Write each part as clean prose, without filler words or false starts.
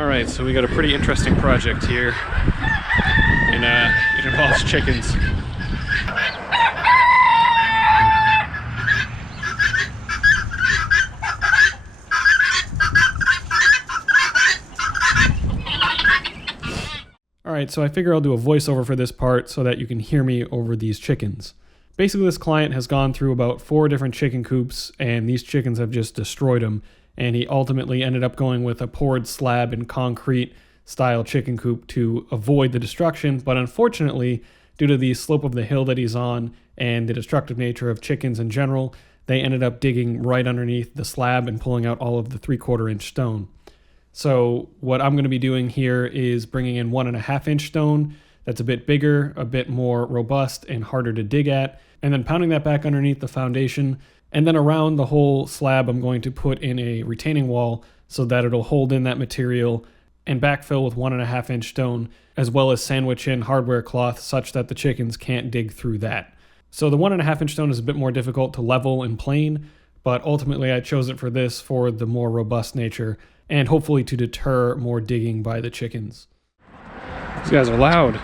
Alright, so we got a pretty interesting project here, and it involves chickens. Alright, so I figure I'll do a voiceover for this part so that you can hear me over these chickens. Basically, this client has gone through about 4 different chicken coops, and these chickens have just destroyed them. And he ultimately ended up going with a poured slab and concrete style chicken coop to avoid the destruction. But unfortunately, due to the slope of the hill that he's on and the destructive nature of chickens in general, they ended up digging right underneath the slab and pulling out all of the 3/4 inch stone. So what I'm going to be doing here is bringing in 1.5 inch stone that's a bit bigger, a bit more robust and harder to dig at, and then pounding that back underneath the foundation. And then around the whole slab, I'm going to put in a retaining wall so that it'll hold in that material and backfill with 1.5 inch stone, as well as sandwich in hardware cloth such that the chickens can't dig through that. So the 1.5 inch stone is a bit more difficult to level and plane, but ultimately I chose it for this for the more robust nature and hopefully to deter more digging by the chickens. These guys are loud.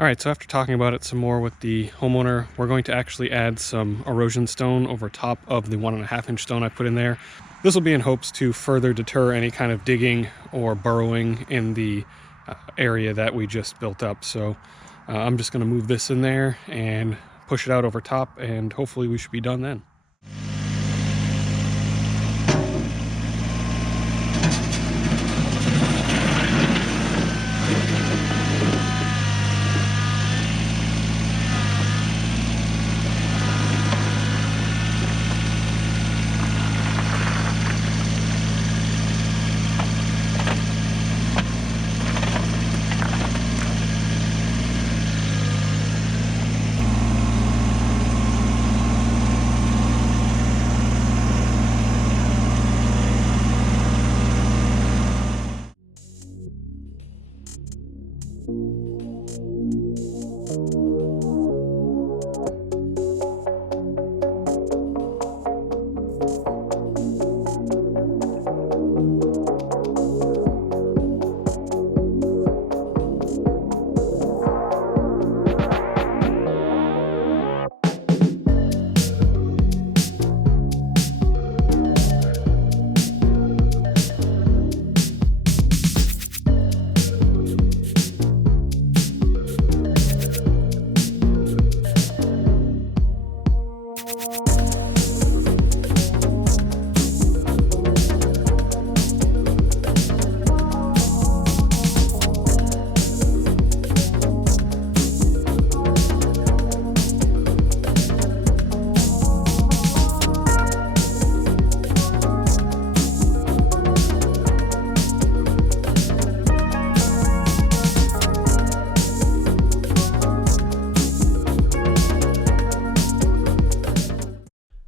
All right, so after talking about it some more with the homeowner, we're going to actually add some erosion stone over top of the 1.5-inch stone I put in there. This will be in hopes to further deter any kind of digging or burrowing in the area that we just built up. So I'm just going to move this in there and push it out over top, and hopefully we should be done then.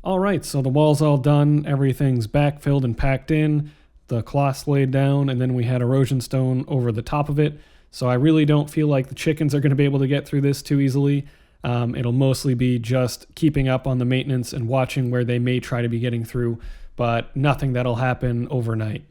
All right, so the wall's all done, everything's backfilled and packed in, the cloth's laid down, and then we had erosion stone over the top of it. So I really don't feel like the chickens are going to be able to get through this too easily. It'll mostly be just keeping up on the maintenance and watching where they may try to be getting through, but nothing that'll happen overnight.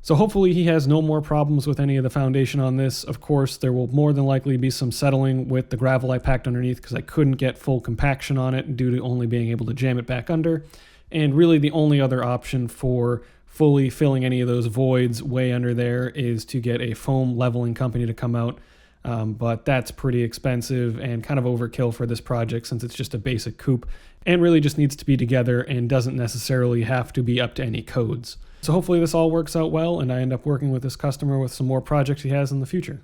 So hopefully he has no more problems with any of the foundation on this. Of course, there will more than likely be some settling with the gravel I packed underneath because I couldn't get full compaction on it due to only being able to jam it back under. And really the only other option for fully filling any of those voids way under there is to get a foam leveling company to come out. But that's pretty expensive and kind of overkill for this project since it's just a basic coop and really just needs to be together and doesn't necessarily have to be up to any codes. So hopefully this all works out well and I end up working with this customer with some more projects he has in the future.